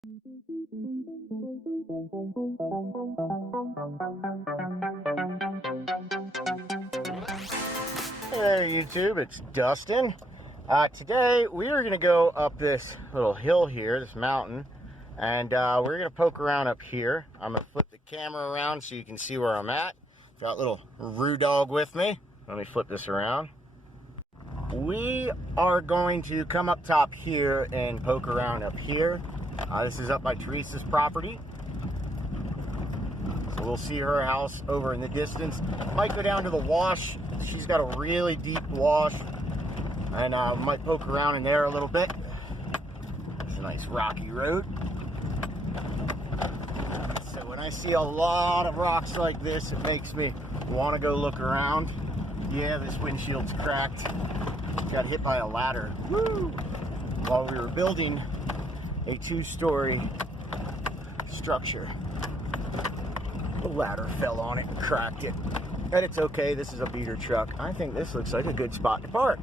Hey YouTube, it's Dustin. Today we are going to go up this little hill here, this mountain, and we're going to poke around up here. I'm going to flip the camera around so you can see where I'm at. Got little Roo Dog with me. Let me flip this around. We are going to come up top here and poke around up here. This is up by Teresa's property. So we'll see her house over in the distance. Might go down to the wash. She's got a really deep wash. And might poke around in there a little bit. It's a nice rocky road. So when I see a lot of rocks like this, it makes me want to go look around. Yeah, this windshield's cracked. Got hit by a ladder. Woo! While we were building a 2-story structure. The ladder fell on it and cracked it. But it's okay, this is a beater truck. I think this looks like a good spot to park.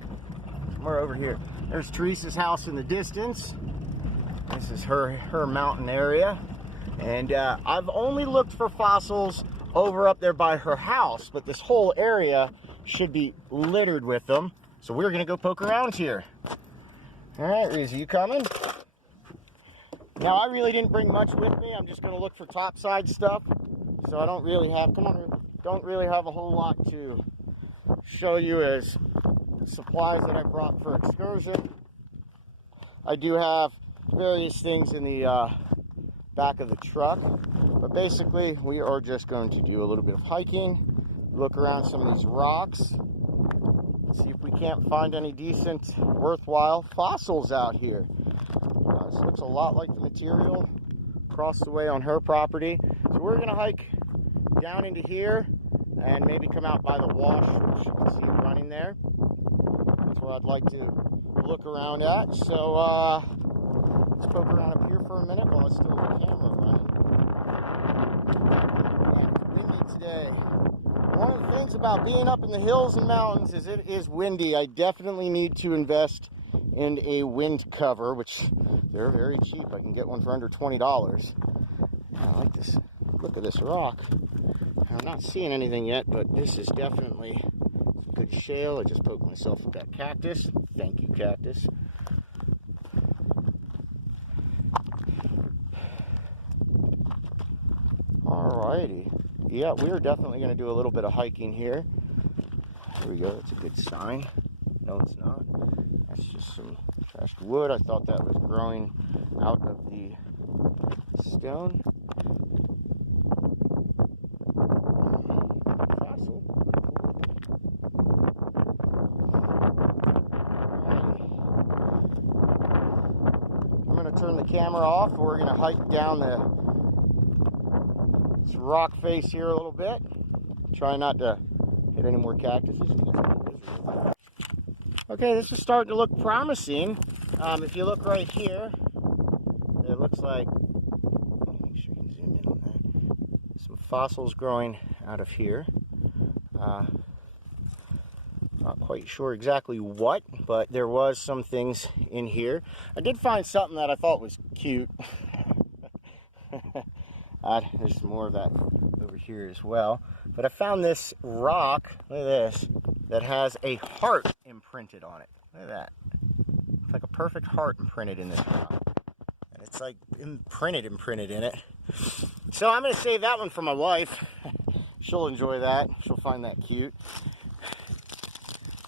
Somewhere over here. There's Teresa's house in the distance. This is her mountain area. And I've only looked for fossils over up there by her house, but this whole area should be littered with them. So we're gonna go poke around here. All right, Reza, you coming? Now, I really didn't bring much with me. I'm just gonna look for topside stuff. So I don't really have, don't really have a whole lot to show you as supplies that I brought for excursion. I do have various things in the back of the truck, but basically we are just going to do a little bit of hiking, look around some of these rocks, see if we can't find any decent, worthwhile fossils out here. This looks a lot like the material across the way on her property. So we're going to hike down into here and maybe come out by the wash, which you can see running there. That's where I'd like to look around at. So let's poke around up here for a minute while I still have the camera running. Man, it's windy today. One of the things about being up in the hills and mountains is it is windy. I definitely need to invest in a wind cover, which they're very cheap. I can get one for under $20. I like this. Look at this rock. I'm not seeing anything yet, but this is definitely good shale. I just poked myself with that cactus. Thank you, cactus. Alrighty. Yeah, we're definitely going to do a little bit of hiking here. There we go. That's a good sign. No, it's not. That's just some trashed wood. I thought that was growing out of the stone. Fossil. I'm going to turn the camera off. We're going to hike down this rock face here a little bit. Try not to hit any more cactuses. Okay, this is starting to look promising. If you look right here, it looks like, make sure you can zoom in on that, some fossils growing out of here. Not quite sure exactly what, but there was some things in here. I did find something that I thought was cute. There's more of that over here as well. But I found this rock, look at this, that has a heart imprinted on it. Look at that. It's like a perfect heart imprinted in this rock. And it's like imprinted in it. So I'm going to save that one for my wife. She'll enjoy that. She'll find that cute.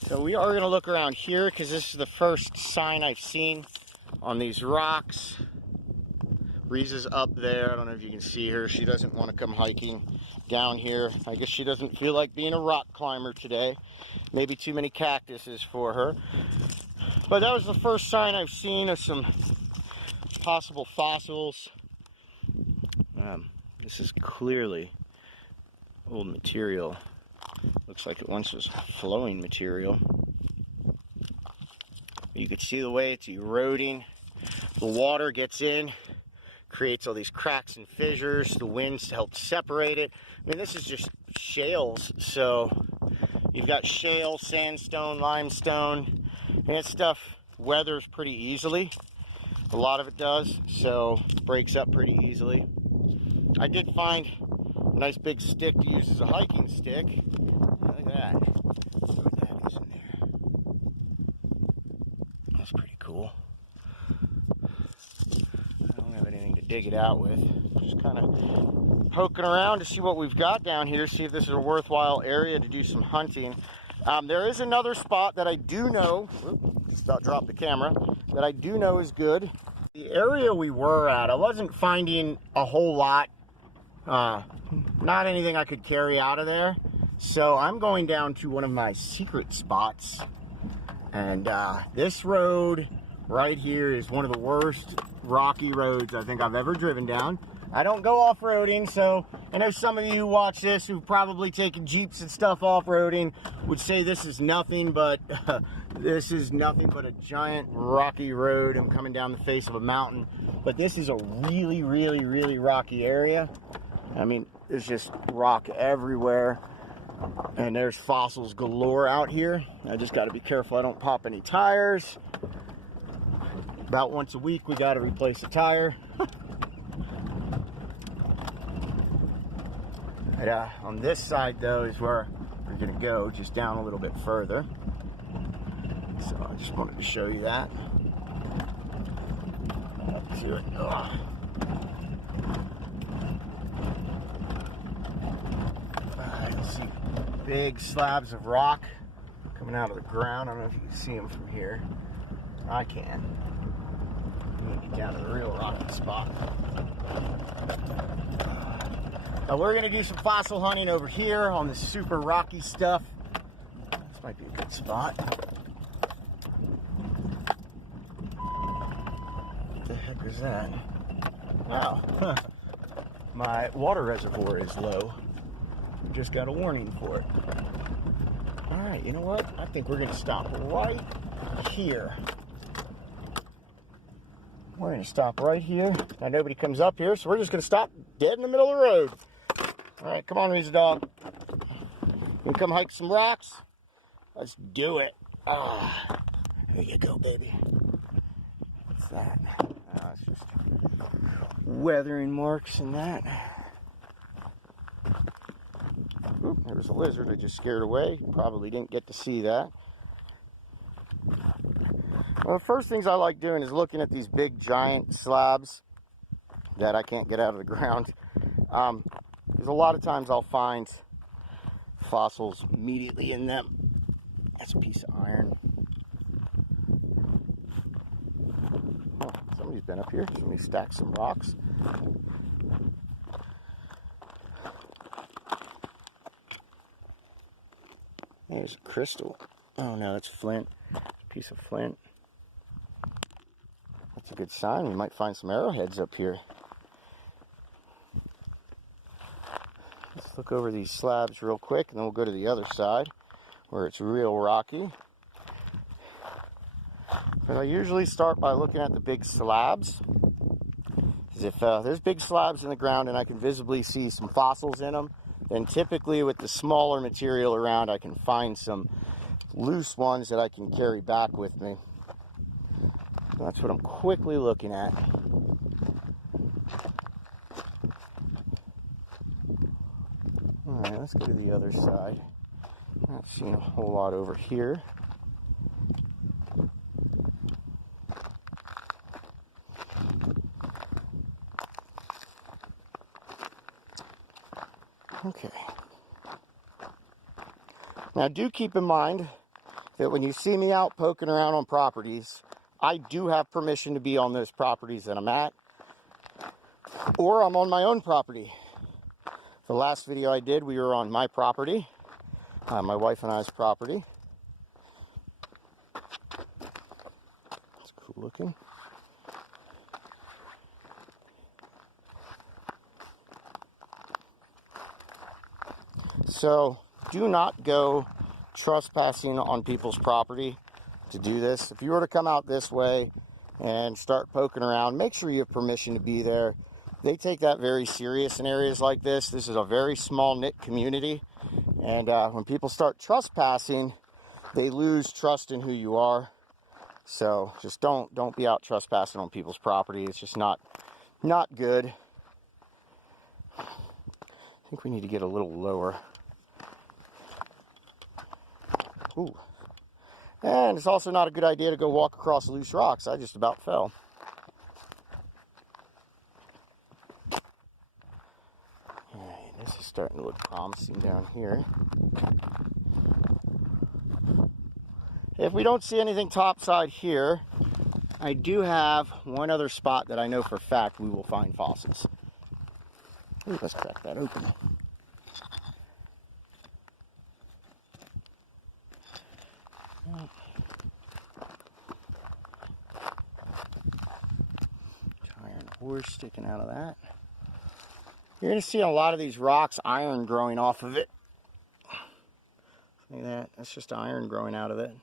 So we are going to look around here because this is the first sign I've seen on these rocks. Reese's up there. I don't know if you can see her. She doesn't want to come hiking down here. I guess she doesn't feel like being a rock climber today. Maybe too many cactuses for her. But that was the first sign I've seen of some possible fossils. This is clearly old material. Looks like it once was flowing material. You can see the way it's eroding. The water gets in, creates all these cracks and fissures. The winds help separate it. I mean, this is just shales. So you've got shale, sandstone, limestone, and that stuff weathers pretty easily. A lot of it does, so it breaks up pretty easily. I did find a nice big stick to use as a hiking stick. Look at that. Let's see what that is in there. That's pretty cool. I don't have anything to dig it out with. Just kind of poking around to see what we've got down here, see if this is a worthwhile area to do some hunting. There is another spot that I do know, just about dropped the camera, that I do know is good. The area we were at, I wasn't finding a whole lot, not anything I could carry out of there. So I'm going down to one of my secret spots. And this road right here is one of the worst rocky roads I think I've ever driven down. I don't go off-roading, so I know some of you who watch this who've probably taken Jeeps and stuff off-roading would say this is nothing, but this is nothing but a giant rocky road. I'm coming down the face of a mountain, but this is a really, really, really rocky area. I mean, there's just rock everywhere, and there's fossils galore out here. I just got to be careful I don't pop any tires. About once a week we got to replace a tire. But, on this side though is where we're gonna go, just down a little bit further. So I just wanted to show you that. Up to it. You'll see big slabs of rock coming out of the ground. I don't know if you can see them from here. I can. Let me get down to the real rocky spot. We're going to do some fossil hunting over here on this super rocky stuff. This might be a good spot. What the heck is that? Wow. My water reservoir is low. We just got a warning for it. Alright, you know what? I think we're going to stop right here. We're going to stop right here. Now nobody comes up here, so we're just going to stop dead in the middle of the road. All right, come on, Reza Dog. You come hike some rocks? Let's do it. Ah, here you go, baby. What's that? Oh, it's just weathering marks and that. Oop, there was a lizard I just scared away. You probably didn't get to see that. Well, the first things I like doing is looking at these big, giant slabs that I can't get out of the ground. Because a lot of times I'll find fossils immediately in them. That's a piece of iron. Oh, somebody's been up here. Somebody stacked some rocks. There's a crystal. Oh no, that's flint. It's a piece of flint. That's a good sign. We might find some arrowheads up here. Let's look over these slabs real quick, and then we'll go to the other side where it's real rocky. But I usually start by looking at the big slabs. Because if there's big slabs in the ground and I can visibly see some fossils in them, then typically with the smaller material around I can find some loose ones that I can carry back with me. So that's what I'm quickly looking at. Alright, let's go to the other side. Not seeing a whole lot over here. Okay. Now do keep in mind that when you see me out poking around on properties, I do have permission to be on those properties that I'm at, or I'm on my own property. The last video I did, we were on my property, my wife and I's property. It's cool looking. So do not go trespassing on people's property to do this. If you were to come out this way and start poking around, make sure you have permission to be there. They take that very serious in areas like this. This is a very small knit community, and when people start trespassing, they lose trust in who you are. So just don't be out trespassing on people's property. It's just not good. I think we need to get a little lower. Ooh. And it's also not a good idea to go walk across loose rocks. I just about fell. Alright, this is starting to look promising down here. If we don't see anything topside here, I do have one other spot that I know for a fact we will find fossils. Ooh, let's crack that open. Iron ore sticking out of that. You're going to see a lot of these rocks, iron growing off of it. See that? That's just iron growing out of it.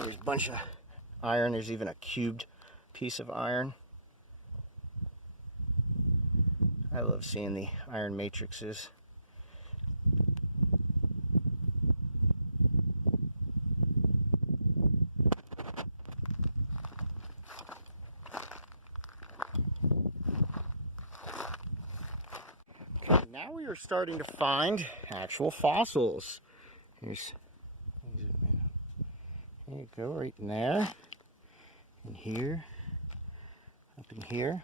There's a bunch of iron. There's even a cubed piece of iron. I love seeing the iron matrices. Okay, now we are starting to find actual fossils. There you go, right in there, in here, up in here.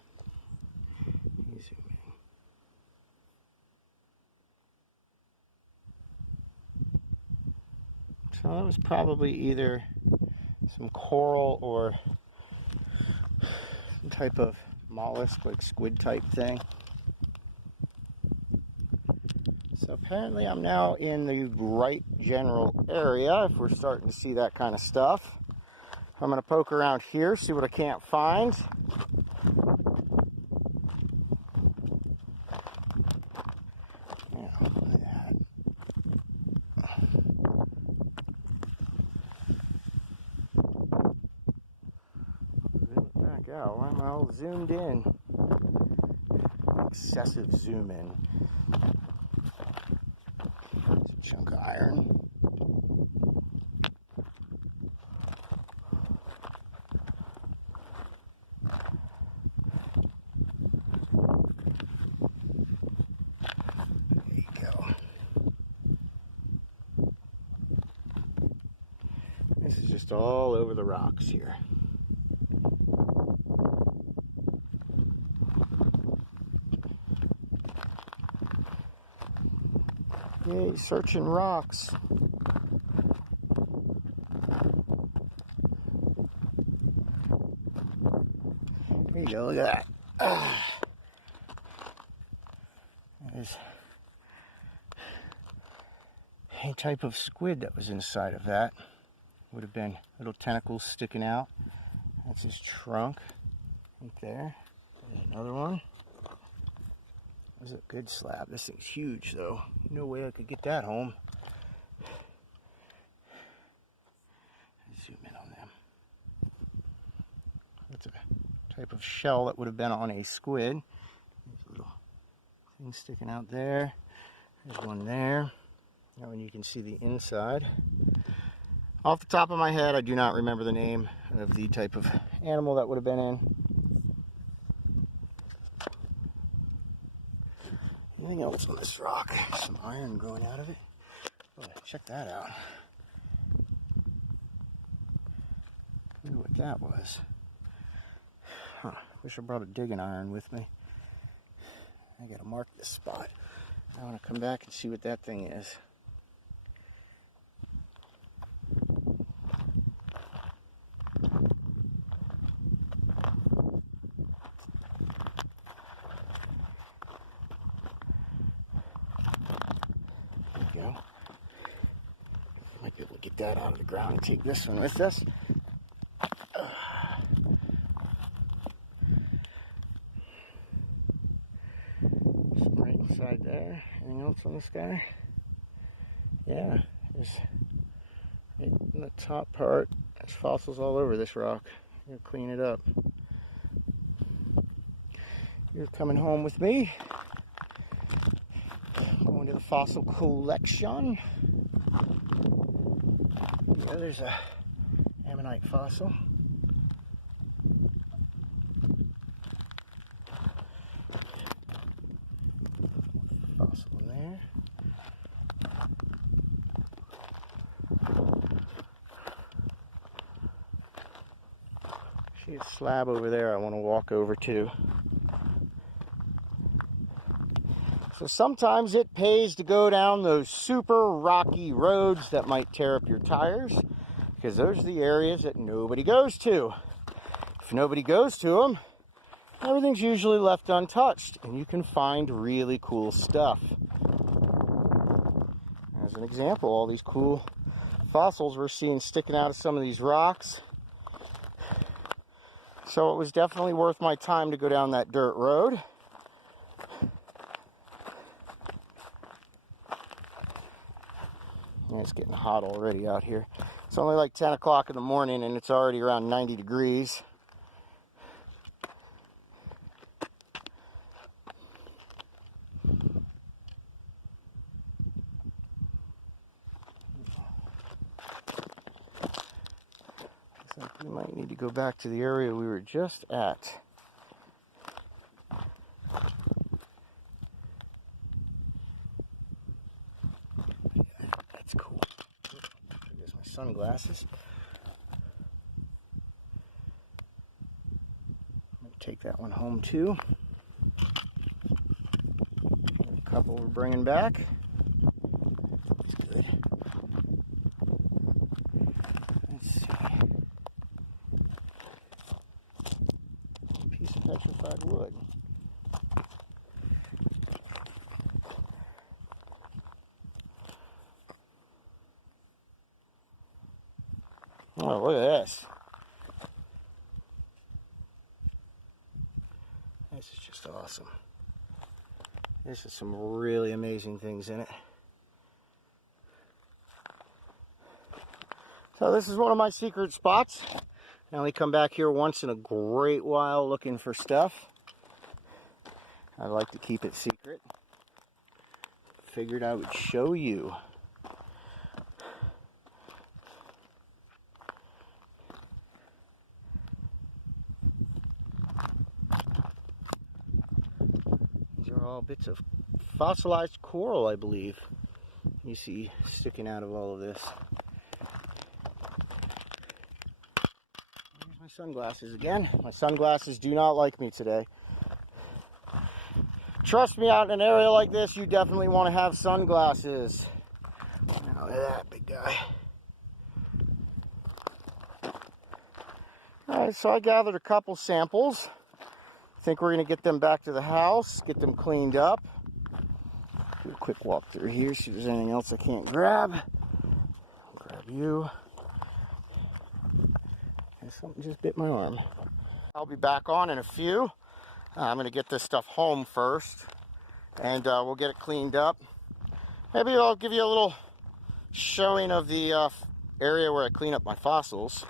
So that was probably either some coral or some type of mollusk, like squid type thing. So apparently I'm now in the right general area if we're starting to see that kind of stuff. I'm going to poke around here, see what I can't find. Yeah, look at that. Back out. Why am I all zoomed in? Excessive zoom in. It's a chunk of iron. This is just all over the rocks here. Yay, searching rocks. There you go, look at that. There's a type of squid that was inside of that. Would have been little tentacles sticking out. That's his trunk right there. There's another one. This is a good slab. This thing's huge though. No way I could get that home. Zoom in on them. That's a type of shell that would have been on a squid. There's a little thing sticking out there. There's one there. Now when you can see the inside. Off the top of my head, I do not remember the name of the type of animal that would have been in. Anything else on this rock? Some iron growing out of it. Oh, check that out. Wonder what that was. Huh. Wish I brought a digging iron with me. I gotta mark this spot. I want to come back and see what that thing is. Go. Might be able to get that out of the ground and take this one with us. Some right inside there. Anything else on this guy? Yeah, there's right in the top part. There's fossils all over this rock. I'm gonna clean it up. You're coming home with me. Going to the fossil collection. Yeah, there's a ammonite fossil. Fossil in there. See a slab over there I want to walk over to. So sometimes it pays to go down those super rocky roads that might tear up your tires, because those are the areas that nobody goes to. If nobody goes to them, everything's usually left untouched, and you can find really cool stuff. As an example, all these cool fossils we're seeing sticking out of some of these rocks. So it was definitely worth my time to go down that dirt road. Yeah, it's getting hot already out here. It's only like 10 o'clock in the morning and it's already around 90 degrees. Looks like we might need to go back to the area we were just at. That's cool. There's my sunglasses. I'm going to take that one home too. A couple we're bringing back. That's good. Let's see. A piece of petrified wood. Oh, look at this. This is just awesome. This is some really amazing things in it. So this is one of my secret spots. I only come back here once in a great while looking for stuff. I like to keep it secret. Figured I would show you. These are all bits of fossilized coral, I believe. You see sticking out of all of this. Here's my sunglasses again. My sunglasses do not like me today. Trust me, out in an area like this, you definitely want to have sunglasses. Now look at that big guy. Alright, so I gathered a couple samples. I think we're going to get them back to the house, get them cleaned up. Do a quick walk through here, see if there's anything else I can't grab. I'll grab you. And something just bit my arm. I'll be back on in a few. I'm going to get this stuff home first, and we'll get it cleaned up. Maybe I'll give you a little showing of the area where I clean up my fossils.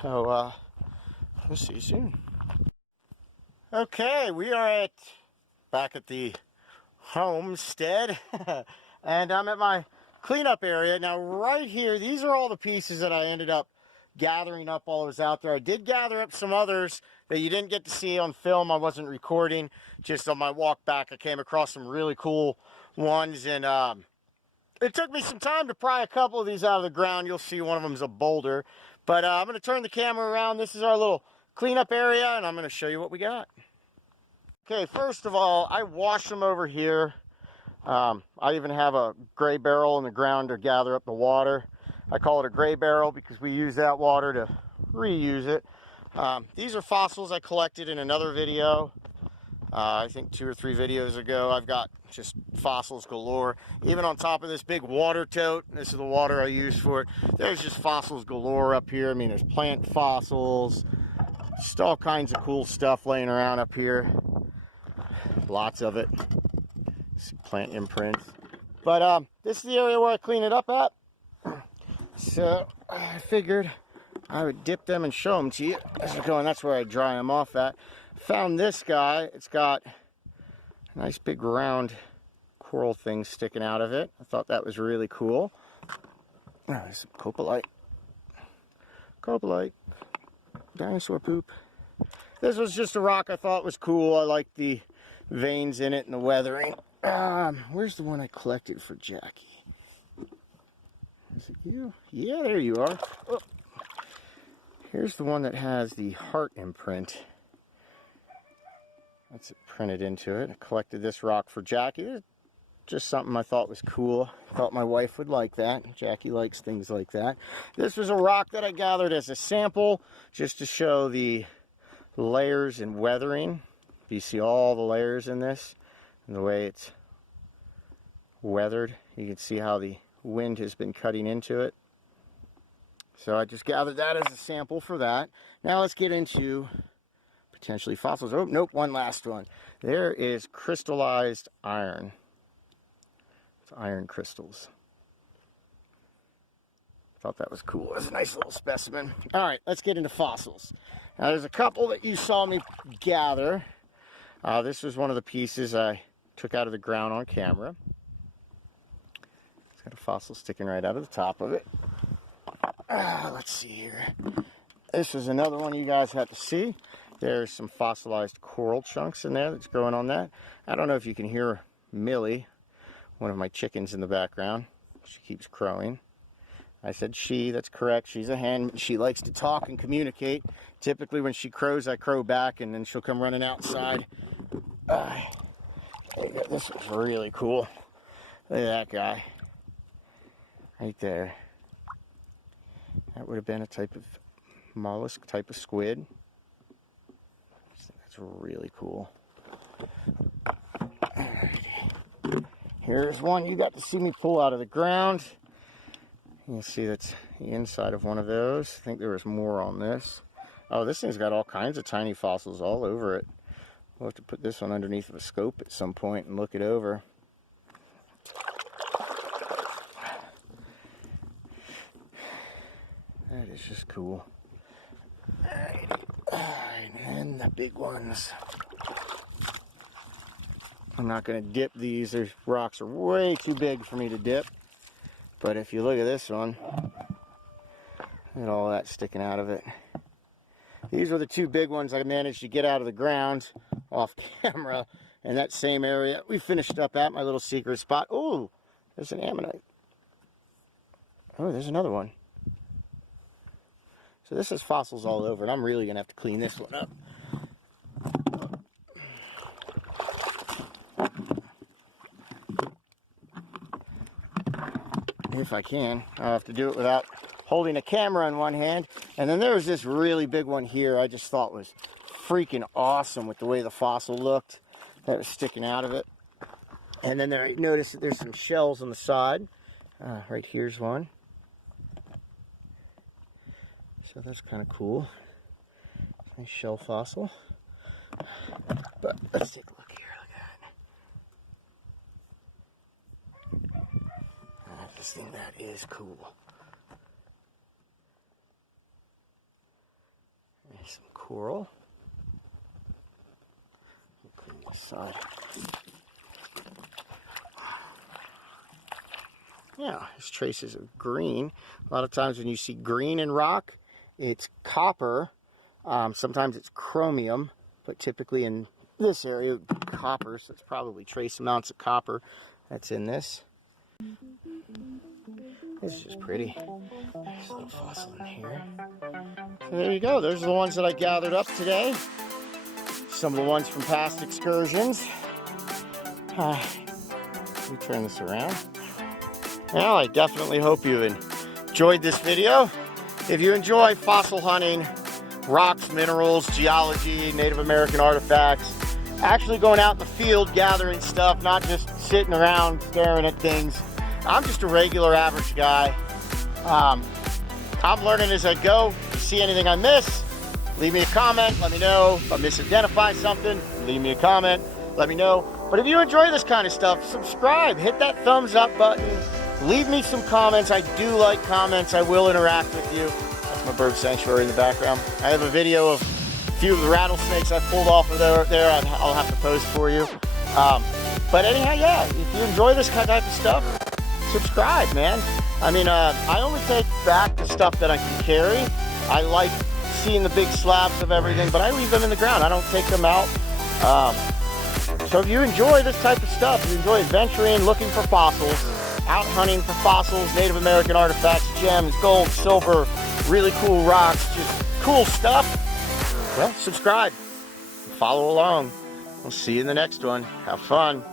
So, we'll see you soon. Okay, we are back at the homestead, and I'm at my cleanup area. Now, right here, these are all the pieces that I ended up gathering up while I was out there. I did gather up some others that you didn't get to see on film. I wasn't recording. Just on my walk back, I came across some really cool ones, and it took me some time to pry a couple of these out of the ground. You'll see one of them is a boulder. But I'm going to turn the camera around. This is our little cleanup area, and I'm going to show you what we got. Okay, first of all, I wash them over here. I even have a gray barrel in the ground to gather up the water. I call it a gray barrel because we use that water to reuse it. These are fossils I collected in another video. I think 2 or 3 videos ago. I've got just fossils galore. Even on top of this big water tote, this is the water I use for it. There's just fossils galore up here. I mean, there's plant fossils, just all kinds of cool stuff laying around up here. Lots of it. Plant imprints. But this is the area where I clean it up at. So I figured I would dip them and show them to you as we're going. That's where I dry them off at. Found this guy. It's got a nice big round coral thing sticking out of it. I thought that was really cool. Oh, there's some copalite. Copalite. Dinosaur poop. This was just a rock I thought was cool. I liked the veins in it and the weathering. Where's the one I collected for Jackie? Is it you? Yeah, there you are. Oh. Here's the one that has the heart imprint. That's it printed into it. I collected this rock for Jackie. It's just something I thought was cool. Thought my wife would like that. Jackie likes things like that. This was a rock that I gathered as a sample just to show the layers and weathering. You see all the layers in this and the way it's weathered. You can see how the wind has been cutting into it. So I just gathered that as a sample for that. Now let's get into potentially fossils. Oh, nope, one last one. There is crystallized iron. It's iron crystals. Thought that was cool. It's a nice little specimen. All right, let's get into fossils. Now there's a couple that you saw me gather. This was one of the pieces I took out of the ground on camera. It's got a fossil sticking right out of the top of it. Let's see here. This was another one you guys had to see. There's some fossilized coral chunks in there that's growing on that. I don't know if you can hear Millie, one of my chickens in the background. She keeps crowing. I said she, that's correct. She's a hen. She likes to talk and communicate. Typically when she crows, I crow back and then she'll come running outside. There you go. This was really cool. Look at that guy. Right there. That would have been a type of mollusk, type of squid. That's really cool. Alrighty. Here's one you got to see me pull out of the ground. You can see that's the inside of one of those. I think there was more on this. Oh, this thing's got all kinds of tiny fossils all over it. We'll have to put this one underneath of a scope at some point and look it over. That is just cool. Alright, and the big ones. I'm not going to dip these. These rocks are way too big for me to dip. But if you look at this one, look at all that sticking out of it. These were the two big ones I managed to get out of the ground off camera in that same area we finished up at, my little secret spot. Oh, there's an ammonite. Oh, there's another one. So this is fossils all over, and I'm really going to have to clean this one up. If I can. I'll have to do it without holding a camera in one hand. And then there was this really big one here I just thought was freaking awesome with the way the fossil looked. That was sticking out of it. And then there, notice that there's some shells on the side. Right here's one. So that's kind of cool. Nice shell fossil. But let's take a look here. Look at that. This thing, that is cool. There's some coral. Clean this side. Yeah, there's traces of green. A lot of times when you see green in rock, it's copper. Sometimes it's chromium, but typically in this area, copper. So it's probably trace amounts of copper that's in this. This is just pretty. There's a little fossil in here. So there you go. Those are the ones that I gathered up today. Some of the ones from past excursions. Let me turn this around. Well, I definitely hope you enjoyed this video. If you enjoy fossil hunting, rocks, minerals, geology, Native American artifacts, actually going out in the field gathering stuff, not just sitting around staring at things. I'm just a regular average guy. I'm learning as I go. If you see anything I miss, leave me a comment, let me know. If I misidentify something, leave me a comment, let me know. But if you enjoy this kind of stuff, subscribe, hit that thumbs up button. Leave me some comments. I do like comments. I will interact with you. That's my bird sanctuary in the background. I have a video of a few of the rattlesnakes I pulled off of there. I'll have to post for you. But anyhow, yeah, if you enjoy this kind of type of stuff, subscribe, man. I mean, I only take back the stuff that I can carry. I like seeing the big slabs of everything, but I leave them in the ground. I don't take them out. So if you enjoy this type of stuff, you enjoy adventuring, looking for fossils, out hunting for fossils, Native American artifacts, gems, gold, silver, really cool rocks, just cool stuff, well, subscribe, follow along. We'll see you in the next one. Have fun.